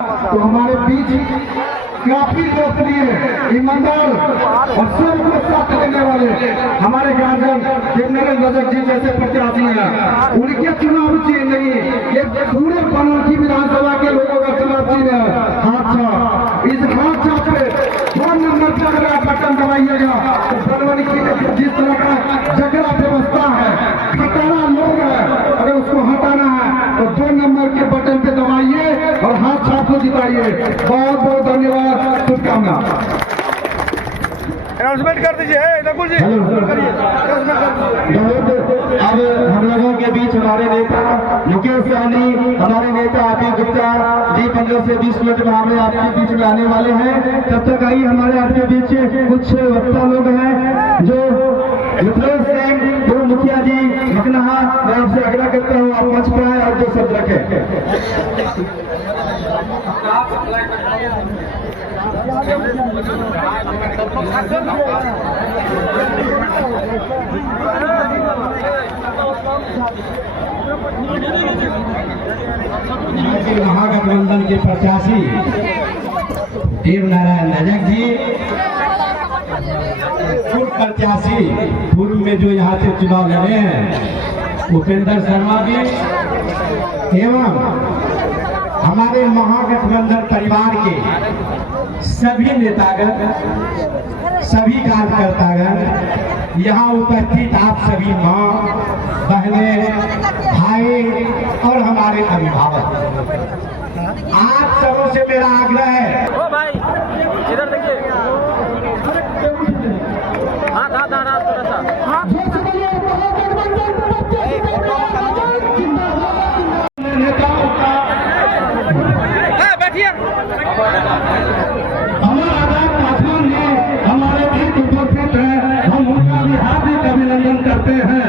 तो हमारे बीच काफी लोकप्रिय ईमानदार और सबको साथ देने वाले हमारे गार्जियन देवनारायण रजक जी जैसे प्रत्याशी हैं। उनके चुनाव चिन्ह नहीं, ये पूरे बनौटी विधानसभा के लोगों का चुनाव चिन्ह है हादसा। इस हादसा पे 2 नंबर पर अगर आप बटन दबाइएगा तो बनौटी की जिस तरह का जगह व्यवस्था है, खतरा लोग है, अगर उसको हटाना है तो 2 नंबर के बटन पे दबाइए और हाथ छाप को जिताइए। बहुत बहुत धन्यवाद, शुभकामना। अनाउंसमेंट कर दीजिए नकुल जी, अब हम लोगों के बीच हमारे नेता मुकेश सहनी, हमारे नेता आदित्य गुप्ता जी 15 से 20 मिनट में हमें आपके बीच में आने वाले हैं। तब तक आइए हमारे आपके बीच कुछ वक्ता लोग हैं जो युवराज सिंह पूर्व मुखिया जी मकनहा, मैं आपसे आग्रह करता हूँ आप मंच पर आए और 2 शब्द रखें। महागठबंधन के प्रत्याशी देवनारायण रजक जी, पूर्व प्रत्याशी पूर्व में जो यहाँ से चुनाव लड़े हैं उपेंद्र शर्मा जी, एवं हमारे महागठबंधन परिवार के सभी नेतागण, सभी कार्यकर्तागण, यहाँ उपस्थित आप सभी माँ बहनें, भाई और हमारे अभिभावक, आप सबों से मेरा आग्रह है। ओ भाई इधर देखिए, हाथ हाथ हाथ थोड़ा सा नेताओं का बैठिए। हमारा आजाद पासवान ने हमारे बीच उपस्थित है, हम उनका भी हार्दिक अभिनंदन करते हैं।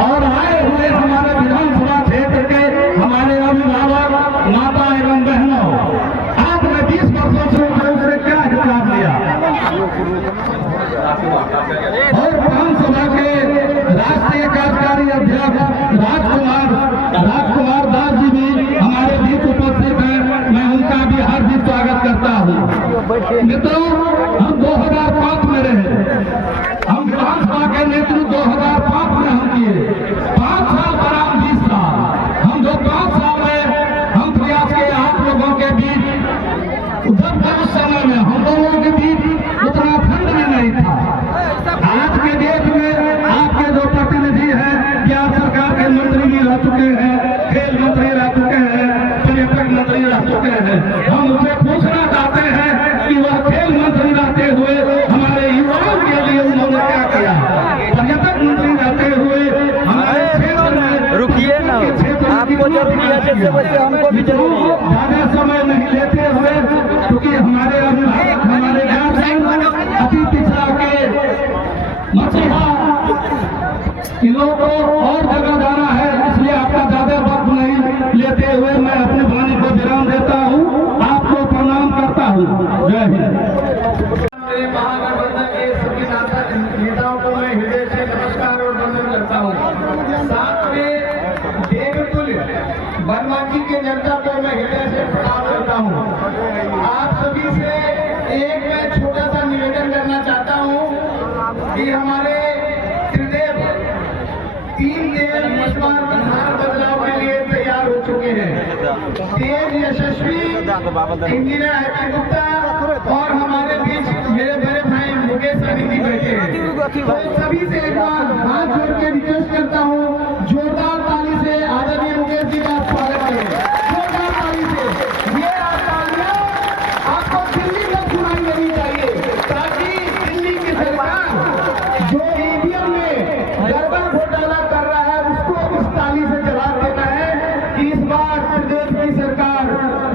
और आए हुए हमारे विधानसभा क्षेत्र के हमारे अभिभावक, माता एवं बहनों, आपने 20 वर्षों से उनसे क्या हिसाब लिया और विधानसभा के राष्ट्रीय कार्यकारी अध्यक्ष राजकुमार दास जी भी हमारे बीच उपस्थित हैं, मैं उनका भी हार्दिक स्वागत करता हूँ। मित्रों, हम 2005 में रहे, हम विधानसभा के नेतृत्व 2005 में हम किए, 5 साल बराबर 20 साल, हम जो 5 साल में हम प्रयास किए आप लोगों के बीच। उस समय में हम लोगों के बीच उतना फंड भी नहीं था। आज के डेट में आपके जो प्रतिनिधि हैं, क्या सरकार के मंत्री भी रह चुके हैं, खेल मंत्री रह चुके हैं, पर्यटक मंत्री रह चुके हैं, हम उनसे पूछना चाहते हैं कि वह खेल मंत्री रहते हुए हमारे युवाओं के लिए उन्होंने क्या किया, पर्यटक मंत्री रहते हुए हमारे क्षेत्र में, रुकिए ना, आपको जरूरी है जैसे वैसे हमको भी जरूरी है। ज्यादा समय नहीं लेते हुए, क्योंकि हमारे अभिभावक, हमारे अति पिछड़ा के मसीहा किलो को और जगह जाना है, इसलिए आपका ज्यादा वक्त नहीं लेते हुए मैं अपने वाणी को विराम देता हूँ, आपको प्रणाम करता हूँ। जय हिंद। महागठबंधन के सभी नेताओं को मैं हृदय से नमस्कार और वंदन करता हूँ। साथ में देवतुल्य बनवासी के जनता को मैं हृदय से प्रणाम करता हूँ। आप सभी से एक मैं छोटा सा निवेदन करना चाहता हूँ कि हमारे त्रिदेव 3 देव इस बार बिहार बदलाव के लिए तैयार हो चुके हैं। तेज यशस्वी इंजीनियर आदित्य गुप्ता और हमारे बीच मेरे बड़े भाई मुकेश सहनी जी बैठे हैं। तो सभी से एक बार हाथ जोड़ के रिक्वेस्ट करता हूँ, जोरदार ताली से आदरणीय मुकेश जी का स्वागत करें। जोरदार ताली से ये तालियां आपको दिल्ली तक सुनाई देनी चाहिए, ताकि दिल्ली की सरकार जो ईवीएम में गड़बड़ घोटाला कर रहा है उसको इस ताली से जवाब देना है कि इस बार प्रदेश की सरकार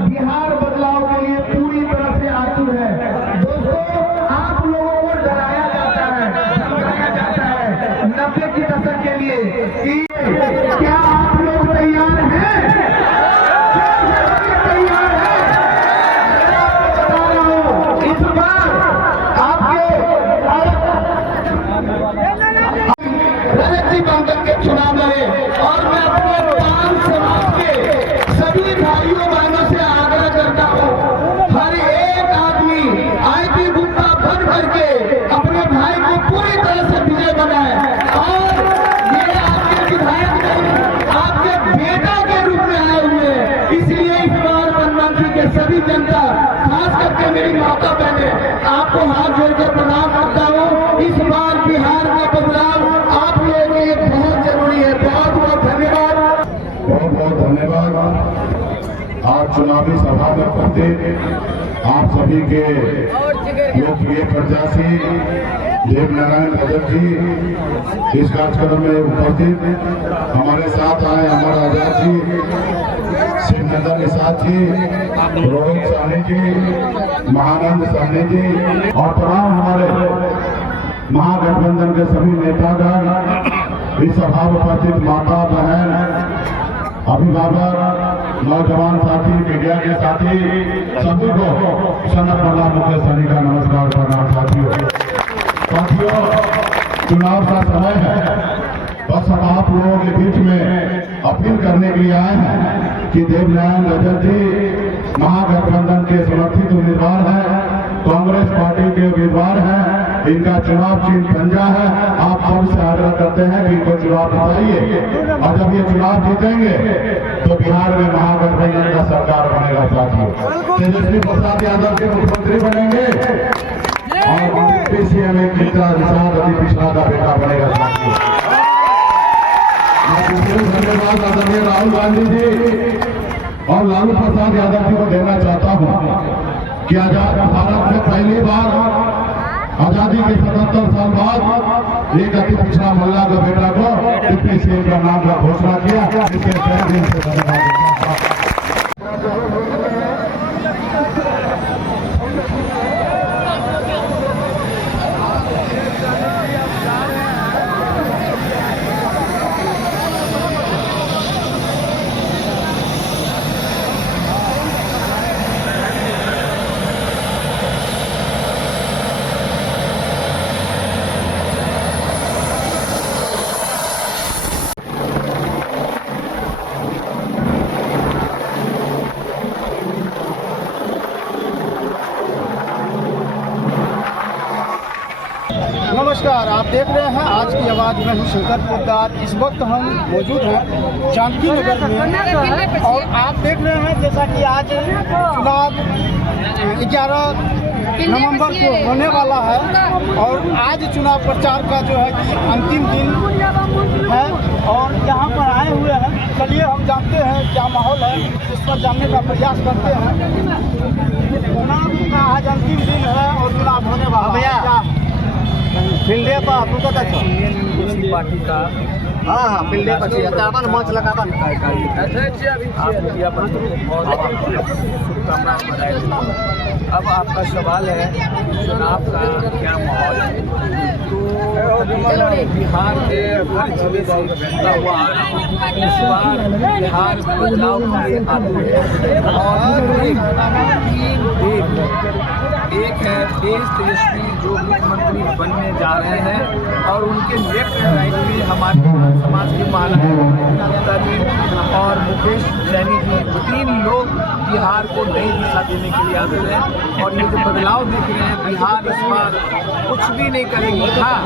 बिहार बदलाव के लिए पूरी तरह से आतुर है। दोस्तों, आप लोगों को डराया जाता है, धमकाया जाता है 90 की दशक के लिए कि क्या आप लोग तैयार हैं? तैयार है? बता रहा हूँ, इस बार आपके रजत जी बांधन के चुनाव लड़े और मैं अपने 5 समाज के आज चुनावी सभा में उपस्थित आप सभी के लोकप्रिय प्रत्याशी देवनारायण रजक जी इस कार्यक्रम में उपस्थित, हमारे साथ आए अमर आजाद जी, शिवनंदन निषाद जी, रोहित साहनी जी, महानंद साहनी जी और तमाम हमारे महागठबंधन के सभी नेतागण, इस सभा में उपस्थित माता बहन, अभिभावक, नौजवान साथी, मीडिया के साथी, सभी को सनत प्रणाम मुख्य सैनी का नमस्कार प्रणाम। साथियों, चुनाव का समय है, बस हम आप लोगों के बीच में अपील करने के लिए आए हैं कि देवनारायण रजक जी महागठबंधन के समर्थित उम्मीदवार हैं, कांग्रेस पार्टी के उम्मीदवार हैं, इनका चुनाव चिन्ह पंजा है। आप सबसे आग्रह करते हैं कि इनको चुनाव जिताइए और जब ये चुनाव जीतेंगे तो बिहार में महागठबंधन का सरकार बनेगा। साथियों, तेजस्वी प्रसाद यादव के मुख्यमंत्री बनेंगे और पीसीएम एक नेता निषाद अली पिछड़ा का बेटा बनेगा। साथियों, धन्यवाद आदरणीय राहुल गांधी जी और लालू प्रसाद यादव जी को देना चाहता हूं कि आजाद भारत में पहली बार आजादी के 77 साल बाद एक अति पिछड़ा मल्ला के बेटा को डिप्टी सीएम का नाम का घोषणा किया, इसके तहे दिल से धन्यवाद। नमस्कार, आप देख रहे हैं आज की आवाज़ में हूँ शंकर पोद्दार। इस वक्त हम मौजूद हैं जानकी नगर में और आप देख रहे हैं जैसा कि आज चुनाव 11 नवंबर को होने वाला है और आज चुनाव प्रचार का जो है कि अंतिम दिन है और यहाँ पर आए हुए हैं। चलिए हम जानते हैं क्या माहौल है, इस पर जानने का प्रयास करते हैं। चुनाव का आज अंतिम दिन है और चुनाव होने वाला है। फिल्डे पर आपको पता है पार्टी का हाँ फिल्डे पर चाहिए मंच लगा अब आपका सवाल है चुनाव का क्या माहौल है। तो बिहार के हर जिले से बनता हुआ इस बार बिहार बदलाव के आते और एक है देश तेजस्वी जो मुख्यमंत्री बनने जा रहे हैं और उनके लेफ्ट एंड राइट में हमारे समाज के महाराजा जी और मुकेश सैनी जी, 3 लोग बिहार को नई दिशा देने के लिए आते हैं और ये जो बदलाव देख रहे हैं बिहार इस बार कुछ भी नहीं करेगी। हाँ,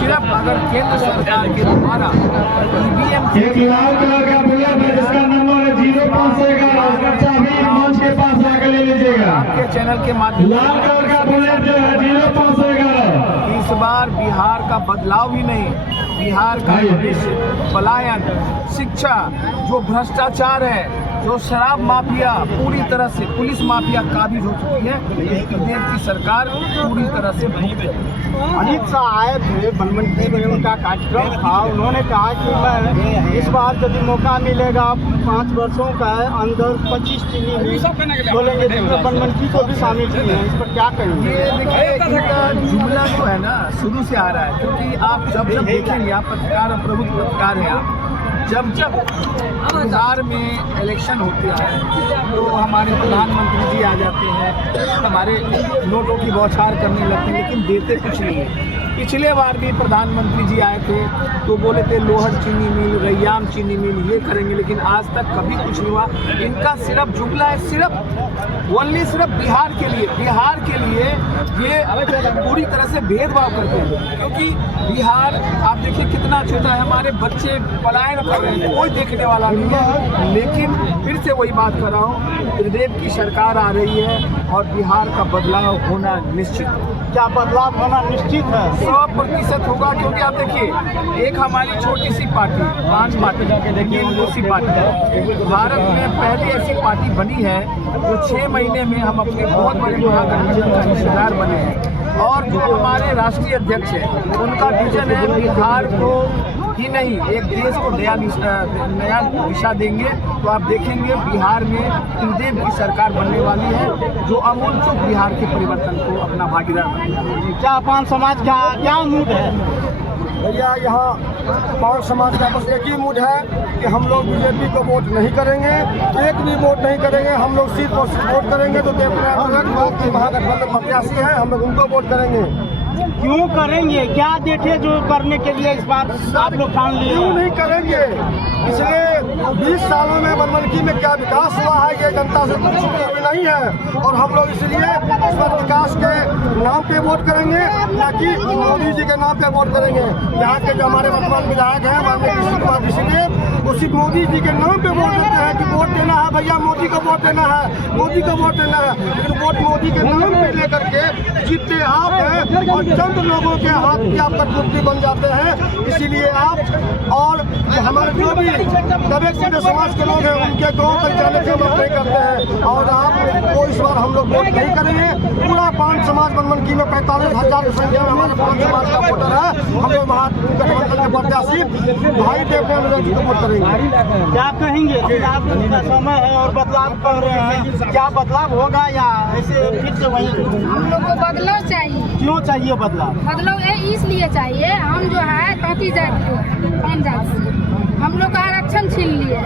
सिर्फ अगर केंद्र सरकार के द्वारा ईवीएम एक लाल कलर का बुलेट है जिसका नंबर है 0511, उसका चाबी मंच के पास आकर ले लीजिएगा। आपके चैनल के माध्यम लाल कलर का बुलेट जो है 0511। इस बार बिहार का बदलाव ही नहीं, बिहार का भविष्य, पलायन, शिक्षा, जो भ्रष्टाचार है, जो शराब माफिया पूरी तरह से, पुलिस माफिया काबिज हो चुकी है, प्रदेश की सरकार पूरी तरह से भूख है। अमित शाह आए थे बनमनखी में, उनका कार्यक्रम था। उन्होंने कहा कि मैं इस बार यदि मौका मिलेगा 5 वर्षों का अंदर 25 चीनी मिल बोलेंगे, जिसमें बनमनखी को भी शामिल किए हैं। इस पर क्या कहेंगे? ये देखिए इनका जुमला जो है ना शुरू से आ रहा है, क्योंकि आप जब देखेंगे, आप पत्रकार और प्रबुद्ध पत्रकार हैं, आप जब बिहार में इलेक्शन होते हैं तो हमारे प्रधानमंत्री जी आ जाते हैं, हमारे नोटों की बौछार करने लगते हैं, लेकिन देते कुछ नहीं है। पिछले बार भी प्रधानमंत्री जी आए थे तो बोले थे लोहर चीनी मिल, रैयाम चीनी मिल ये करेंगे, लेकिन आज तक कभी कुछ नहीं हुआ। इनका सिर्फ जुमला है, सिर्फ बिहार के लिए ये पूरी तरह से भेदभाव करते हैं, क्योंकि बिहार आप देखिए कितना छोटा है, हमारे बच्चे पलायन कर रहे हैं, कोई देखने वाला नहीं है। लेकिन फिर से वही बात कर रहा हूँ, त्रिदेव की सरकार आ रही है और बिहार का बदलाव होना निश्चित है। क्या बदलाव होना निश्चित है? 100% होगा, क्योंकि आप देखिए एक हमारी छोटी सी पार्टी 5 पार्टी जाके देखिए उसी पार्टी है। भारत में पहली ऐसी पार्टी बनी है जो 6 महीने में हम अपने बहुत बड़े महागठबंधन का हिस्सेदार बने हैं। और जो हमारे राष्ट्रीय अध्यक्ष हैं उनका विजन है बिहार को ही नहीं एक देश को नया दिशा देंगे। तो आप देखेंगे बिहार में त्रिदेव की सरकार बनने वाली है जो अमूल चूक बिहार के परिवर्तन को अपना भागीदार बनेगा। क्या पान समाज का क्या मूड है? भैया यहाँ पान समाज का बस एक ही मूड है कि हम लोग बीजेपी को वोट नहीं करेंगे, एक भी वोट नहीं करेंगे। हम लोग सीट पर वोट करेंगे तो देवप्रयाग महागठबंधन प्रत्याशी हैं, हम लोग उनको वोट करेंगे। क्यों करेंगे? क्या देखे जो करने के लिए इस बार आप लोग ठान लिए? क्यों नहीं करेंगे? पिछले 20 सालों में बनमनखी में क्या विकास हुआ है ये जनता से कुछ भी नहीं है। और हम लोग इसलिए इस बार विकास के नाम पे वोट करेंगे, ना कि मोदी जी के नाम पे वोट करेंगे। यहाँ के जो हमारे वर्तमान विधायक हैं माननीय कृष्ण कुमार ऋषि, वो सिर्फ मोदी जी के नाम पे वोट देते हैं कि वोट देना है भैया, मोदी को वोट देना है, मोदी को वोट देना है। लेकिन वोट मोदी के नाम पे लेकर के जीतते आप हैं और चंद लोगों के हाथ की आप कठपुतली बन जाते हैं। इसीलिए आप और हमारे जो भी दबे कुचले समाज के लोग हैं उनके गाँव तक जाने की मत नहीं करते हैं। और आपको इस बार हम लोग वोट नहीं करेंगे। पूरा पान समाज बनमनखी में 45,000 की संख्या में हमारे पान समाज का वोटर है। हम लोग महागठबंधन के प्रत्याशी भाई देवप्रयाग जी को वोट करेंगे। क्या कहेंगे? चुनाव का समय है और बदलाव कर रहे हैं, क्या बदलाव होगा या ऐसे फिर से वही? हम लोग को बदलाव चाहिए। क्यों चाहिए बदलाव? बदलाव इसलिए चाहिए, हम जो है 35 जात के 5 जात से हम लोग का आरक्षण छीन लिए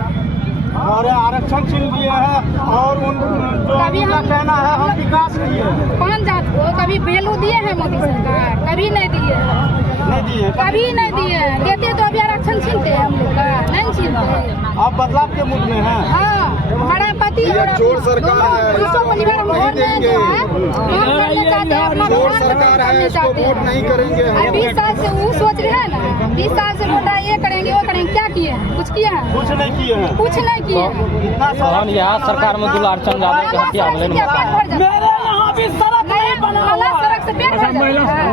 और आरक्षण छीन लिए है और उन जो उनका कहना है हम विकास किए 5 जात को कभी वैल्यू दिए हैं मोदी सरकार? कभी नहीं दिए हैं, नहीं दिए, कभी नहीं दिए। देते तो अभी आरक्षण छीनते हम लोग का, नहीं छीनते। आप बदलाव के मूड में हैं? हाँ, हमारा पति और चोर सरकार है, दूसरों परिवार हम वोट नहीं जो है काम करना चाहते हैं, अपना चोर भगवान सरकार है, करना इसको चाहते वोट नहीं करेंगे। हैं। 20 साल से वो सोच रहे हैं ना, 20 साल से वोटा ये करेंगे वो करेंगे, क्या किए हैं? कुछ किए हैं? कुछ नहीं किए हैं। कुछ नहीं किए। इतना सारा यहाँ सरकार में दुलारचंद यादव के हत्या हमले में मेरे यहाँ भी सड़क नहीं बना हुआ, सड़क से पेट भर जाता है।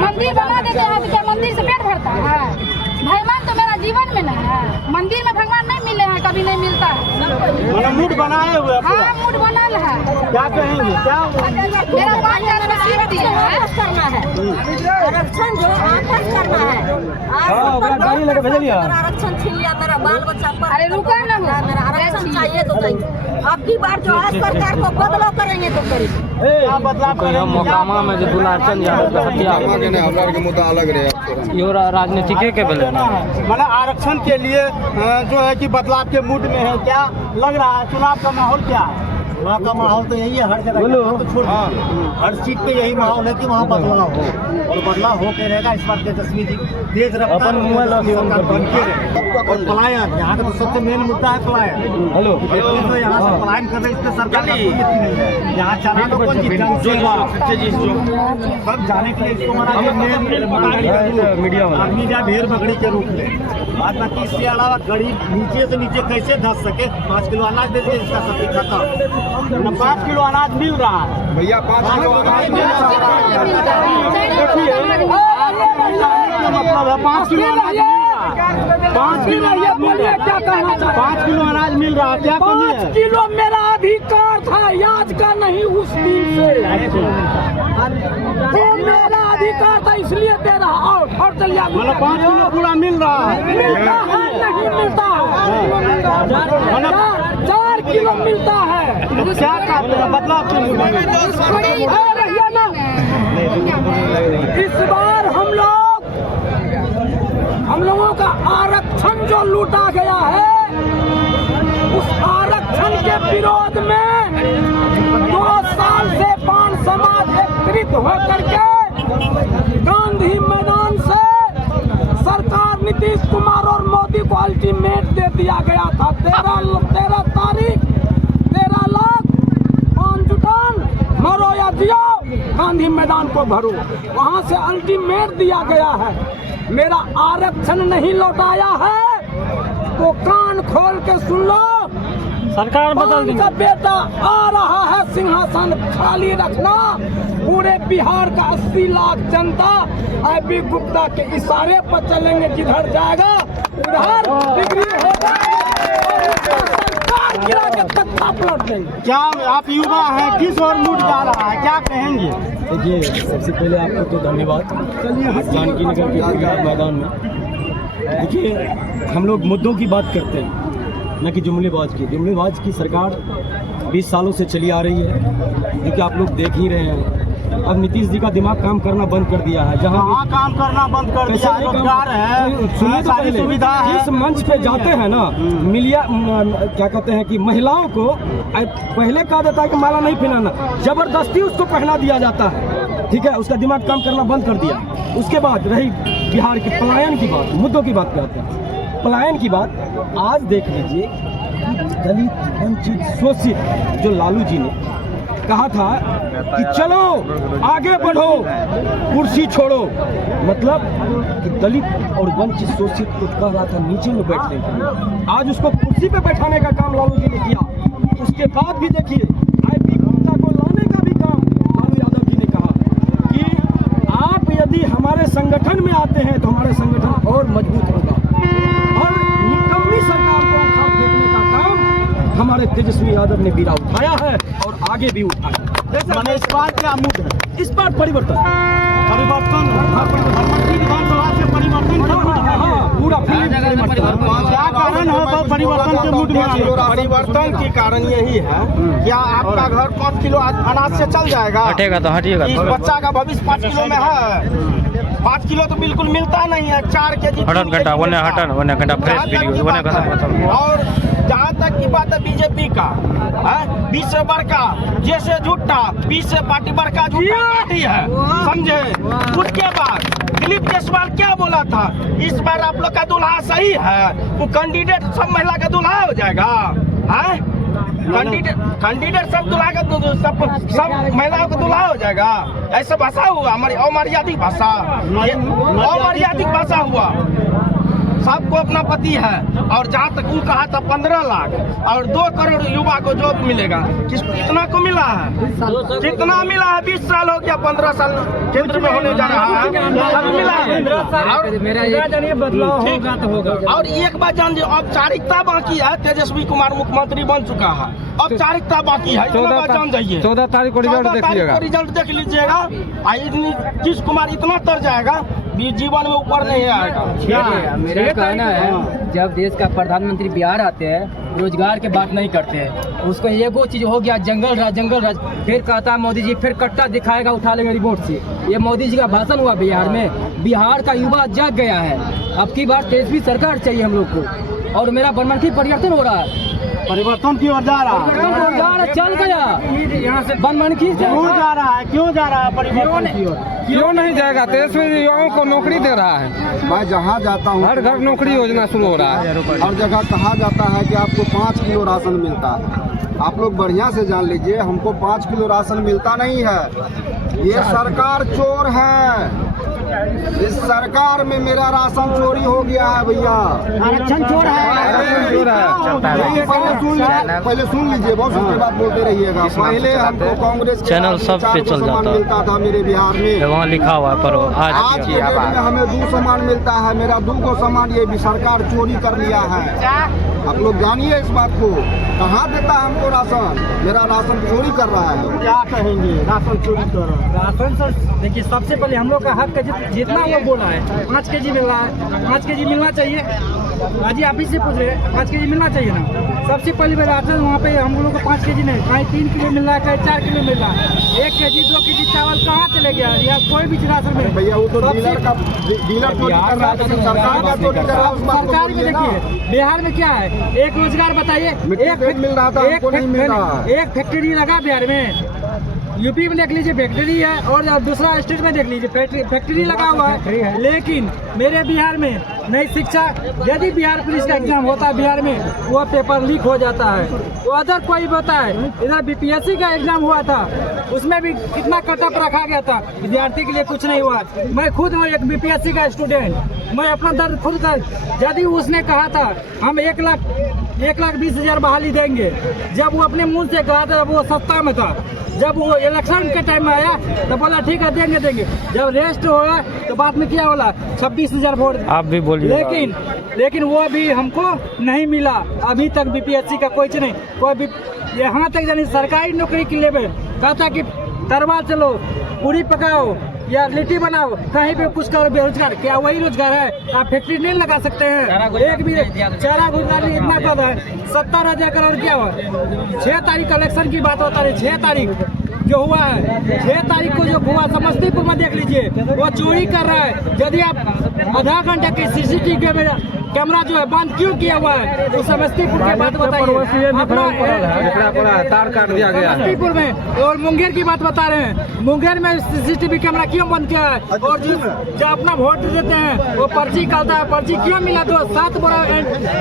मंदिर बना देते हैं तो क्या मंदिर से पेट भरता है? भगवान तो मेरा जीवन में नहीं है। मंदिर में भगवान नहीं मिले हैं, कभी नहीं मिलता है। मूड बनाए हुए पूरा। हाँ, मूड बनल है। क्या कहेंगे? क्या मेरा 5 जात में सीट दिया है। करना है आरक्षण जो वापस करना है। गाड़ी लेके भेज लिया। आरक्षण छीन लिया, मेरा बाल बच्चा पर अरे रुका ना हो। मेरा आरक्षण चाहिए तो चाहिए। अब की बार जो है सरकार को बदलाव करेंगे तो करेंगे। क्या बदलाव करेंगे? मोकामा में जो दुलारचंद यादव के हत्या मुद्दा अलग रहे यो राजनीतिक के बेले मतलब आरक्षण के लिए जो है कि बदलाव के मूड में है। क्या लग रहा है चुनाव का माहौल क्या है? वहाँ का माहौल तो यही है, हर जगह तो छोड़ हर सीट पे यही माहौल है कि वहाँ बदलाव हो और बदलाव होके रहेगा। इस बार तेजस्वी जी तेज रफ्तार बन के और पलायन, यहाँ का तो सबसे मेन मुद्दा है पलायन। हेलो तो यहाँ से पलायन कर रहे, इस पे सरकार का कोई नीति नहीं है। यहाँ चला तो कौन जीत सब जाने के लिए इसको मीडिया वाला आदमी जा भेड़ बकरी के रूप में। बाद बाकी इसके अलावा गरीब नीचे से नीचे कैसे धस सके। 5 किलो अनाज दे दीजिए, इसका सब्जी खत्म। 5 किलो अनाज मिल रहा है भैया 5 किलो अनाज मिल रहा है। मतलब है 5 किलो अनाज 5 किलो क्या कहना चाहते? 5 किलो अनाज मिल रहा है, क्या कमी है? 5 किलो मेरा अधिकार था, आज का नहीं उस दिन से वो मेरा अधिकार था, इसलिए दे रहा। और चलिए मतलब 5 किलो पूरा मिल रहा है। मिलता है नहीं मिलता है, 4 किलो मिलता है। तो क्या कहते हैं बदलाव के मूड में? रहिए ना, इस बार हम लोगों का आरक्षण जो लूटा गया है, उस आरक्षण के विरोध में 2 साल से पान समाज एकत्रित होकर के गांधी मैदान से सरकार नीतीश कुमार और मोदी को अल्टीमेट दे दिया गया था। 13 तारीख 13 लाख पान जुटान, मरो या जियो, गांधी मैदान को भरो। वहां से अल्टीमेट दिया गया है। मेरा आरक्षण नहीं लौटाया है तो कान खोल के सुन लो, सरकार बदल का बेटा आ रहा है सिंहासन खाली रखना। पूरे बिहार का 80 लाख जनता IB गुप्ता के इशारे पर चलेंगे, जिधर जाएगा उधर बिक्री होगा और सरकार गिरा के तख्ता पलट देंगे। क्या आप युवा हैं, किस ओर लूट जा रहा है, क्या कहेंगे? देखिए, सबसे पहले आपको तो धन्यवाद जानकी नगर के क्रिकेट मैदान में। देखिए, हम लोग मुद्दों की बात करते हैं, न कि जुमलेबाज की। जुमलेबाज की सरकार 20 सालों से चली आ रही है, क्योंकि आप लोग देख ही रहे हैं। अब नीतीश जी का दिमाग काम करना बंद कर दिया है। जहाँ काम करना बंद कर दिया, रोजगार है, सुनिए तो सारी सुविधा है। जिस मंच पे जाते हैं ना, क्या कहते हैं कि महिलाओं को पहले कहा जाता है कि माला नहीं पहनाना, जबरदस्ती उसको पहना दिया जाता है। ठीक है, उसका दिमाग काम करना बंद कर दिया। उसके बाद रही बिहार के पलायन की बात, मुद्दों की बात करते हैं। पलायन की बात आज देख लीजिए, दलित वंचित शोषित जो लालू जी ने कहा था कि चलो आगे बढ़ो, कुर्सी छोड़ो, मतलब कि दलित और वंचित शोषित को कह रहा था नीचे में बैठने के लिए, आज उसको कुर्सी पे बैठाने का काम लालू जी ने किया। उसके बाद भी देखिए, IB गुप्ता को लाने का भी काम लालू यादव जी ने कहा कि आप यदि हमारे संगठन में आते हैं तो हमारे संगठन और मजबूत होगा, और निकम्मी सरकार को उखाड़ फेंकने का काम हमारे तेजस्वी यादव ने बीड़ा उठाया है और आगे भी उठाया। मैंने इस बार क्या मुद्दा है? इस बार परिवर्तन विधानसभा से परिवर्तन पूरा क्या कारण है परिवर्तन के मूड में? परिवर्तन के कारण यही है, क्या आपका घर 5 किलो अनाज से चल जाएगा? हटेगा तो हटिएगा। इस बच्चा का भविष्य 5 किलो में है। 5 किलो तो बिल्कुल मिलता नहीं है। 4 केजी और जहाँ तक की बात है बीजेपी का, 20 से बड़का जैसे झूठा, 20 से पार्टी बड़का झूठा पार्टी है, समझे? उसके बाद दिलीप जायसवाल क्या बोला था, इस बार आप लोग का दुल्हा सही है, वो कैंडिडेट सब महिला का दुल्हा हो जाएगा। कैंडिडेट सब दुल्हा का सब महिलाओं का दुल्हा हो जाएगा। ऐसा भाषा हुआ, हमारी अमर्यादिक भाषा, अमर्यादिक भाषा हुआ। सबको अपना पति है, और जहाँ तक वो कहा था 15 लाख और 2 करोड़ युवा को जॉब मिलेगा, कितना को मिला है? कितना मिला है? 20 साल हो गया, 15 साल केंद्र में होने जा रहा है, सब मिला है। बदलाव होगा तो होगा। और एक बात जान लीजिए, औपचारिकता बाकी है। तेजस्वी कुमार मुख्यमंत्री बन चुका है, औपचारिकता बाकी है। 14 जान जाइए, 14 तारीख को रिजल्ट देख लीजिएगा। नीतीश कुमार इतना तर जाएगा, जीवन में ऊपर नहीं आएगा। मेरा कहना है, जब देश का प्रधानमंत्री बिहार आते हैं, रोजगार के बात नहीं करते हैं। उसको एगो चीज हो गया, जंगल राज, फिर कहता है मोदी जी, फिर कट्टा दिखाएगा, उठा लेंगे रिमोट से। ये मोदी जी का भाषण हुआ बिहार में। बिहार का युवा जाग गया है। अब की बार तेजस्वी सरकार चाहिए हम लोग को, और मेरा बनमनखी परिवर्तन हो रहा है। परिवर्तन की ओर जा रहा है, चल गया यहाँ से बनमनखी से। क्यों जा रहा है? क्यों जा रहा है परिवर्तन की ओर? क्यों नहीं जाएगा? तेजस्वी युवाओं को नौकरी दे रहा है। मैं जहाँ जाता हूँ हर घर नौकरी योजना शुरू हो रहा है। हर जगह कहा जाता है कि आपको 5 किलो राशन मिलता है। आप लोग बढ़िया से जान लीजिए, हमको 5 किलो राशन मिलता नहीं है। ये सरकार चोर है। इस सरकार में मेरा राशन चोरी हो गया है भैया। आरक्षण चोर है। पहले सुन लीजिए, बहुत सुंदर बात बोलते रहिएगा। पहले हमको कांग्रेस चैनल सब पे चल जाता मिलता था मेरे बिहार में, वहाँ लिखा हुआ है, पर आज के डेट में हमें 2 सामान मिलता है। मेरा 2 सामान ये भी सरकार चोरी कर लिया है। आप लोग जानिए इस बात को। कहाँ देता है हमको राशन? मेरा राशन चोरी कर रहा है। क्या कहेंगे? राशन चोरी कर रहा है। राशन सर देखिए, सबसे पहले हम लोग का हक का जितना वो बोला है, 5 केजी मिल रहा है, 5 केजी मिलना चाहिए। आज आप ही से पूछ रहे हैं, 5 केजी मिलना चाहिए ना। सबसे पहले राशन वहाँ पे हम लोगों को 5 केजी नहीं, कहीं 3 किलो मिल रहा है, कहीं 4 किलो मिल रहा है। 1 केजी 2 केजी चावल कहाँ चले गया? या कोई भी राशन में भैया, वो तो डीलर चोरी कर रहा है, सरकार का चोरी कर रहा है। सरकार में देखिए, बिहार में क्या है, एक रोजगार बताइए, एक मिल रहा था, हमको नहीं मिल रहा है। एक फैक्ट्री लगा बिहार में। यूपी में देख लीजिए फैक्ट्री है, और दूसरा स्टेट में देख लीजिए फैक्ट्री लगा हुआ है। लेकिन मेरे बिहार में नई शिक्षा, यदि बिहार पुलिस का एग्जाम होता है बिहार में, वो पेपर लीक हो जाता है। वो अदर कोई होता है, इधर BPSC का एग्जाम हुआ था, उसमें भी कितना कटअप रखा गया था, विद्यार्थी के लिए कुछ नहीं हुआ। मैं खुद हूँ एक BPSC का स्टूडेंट, मैं अपना दर्द खुद कर, यदि उसने कहा था हम 1 लाख 1,20,000 बहाली देंगे। जब वो अपने मुंह से कहा था वो सत्ता में था, जब वो इलेक्शन के टाइम में आया तो बोला ठीक है देंगे। जब रेस्ट हुआ तो बाद में क्या बोला 26,000 वोट आप भी बोलिए। लेकिन वो भी हमको नहीं मिला अभी तक। बीपीएससी का कोई नहीं, कोई भी यहाँ तक यानी सरकारी नौकरी के लिए कहा था कि तरवा चलो, पूरी पकाओ या लिट्टी बनाओ, कहीं पे कुछ करो, बेरोजगार क्या वही रोजगार है? आप फैक्ट्री नहीं लगा सकते हैं? एक भी चारा गुजराती इतना कर रहा है 70,000 करोड़ क्या हुआ? 6 तारीख इलेक्शन की बात होता है, 6 तारीख जो हुआ है, 6 तारीख को जो हुआ समस्तीपुर में देख लीजिए, वो चोरी कर रहा है। यदि आप आधा घंटे के सीसीटीवी कैमरा जो है बंद क्यों किया हुआ है, तो समस्तीपुर की बात बताइए। तार काट दिया गया समस्तीपुर में और मुंगेर की बात बता रहे हैं, मुंगेर में सीसीटीवी कैमरा क्यों बंद किया है? और जो अपना वोट देते हैं वो पर्ची निकालता है, पर्ची क्यों मिला? तो 7 बोरा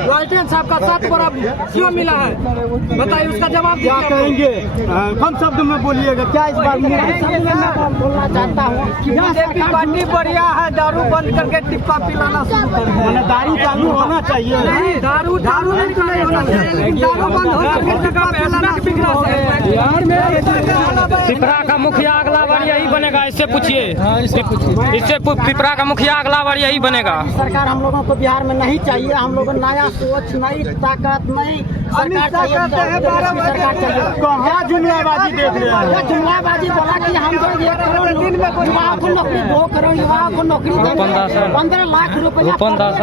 लालटेन साहब का 7 बोरा क्यों मिला है? बताइए, उसका जवाब क्या कहेंगे? कम शब्द में बोलिएगा क्या इस बार बोलना चाहता हूँ बीजेपी पार्टी बढ़िया है, दारू बंद करके टिप्पा पिलाना शुरू कर दिया। मैंने दारू चालू होना चाहिए। नहीं, दारू नहीं होना चाहिए, दारू बंद होकर के टिप्पा पिलाना बिक रहा है बिहार में। पिपरा का मुखिया अगला बार यही बनेगा, इससे पूछिए, इससे पिपरा का मुखिया अगला बार यही बनेगा। सरकार हम लोगों को बिहार में नहीं चाहिए। हम लोग नया सोच, नई ताकत, नई सरकार चाहिए। सरकार चाहिए। कहाँ जुमलाबाजी देख रहे हैं? जुमलाबाजी बोला कि हम जो 1 करोड़ युवाओं को नौकरी, 2 करोड़ युवाओं को नौकरी देंगे, 15 लाख रुपया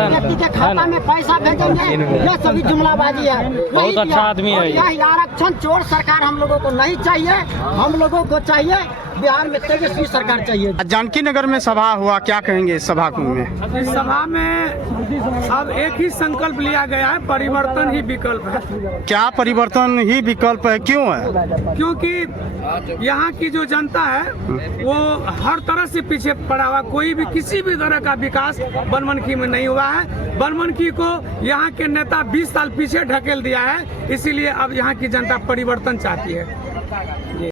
व्यक्ति के खाता में पैसा भेजेंगे, यह सभी जुमलाबाजी है। बहुत अच्छा आदमी है। यह आरक्षण चोर सरकार हम लोगों को नहीं चाहिए। हम लोगों को चाहिए बिहार में तेजस्वी सरकार चाहिए। जानकी नगर में सभा हुआ, क्या कहेंगे इस सभा में? इस सभा में अब एक ही संकल्प लिया गया है, परिवर्तन ही विकल्प है। क्या परिवर्तन ही विकल्प है? क्यों है? क्योंकि यहाँ की जो जनता है वो हर तरह से पीछे पड़ा हुआ, कोई भी किसी भी तरह का विकास बनमनखी में नहीं हुआ है। बनमनखी को यहाँ के नेता 20 साल पीछे ढकेल दिया है, इसीलिए अब यहाँ की जनता परिवर्तन चाहती है।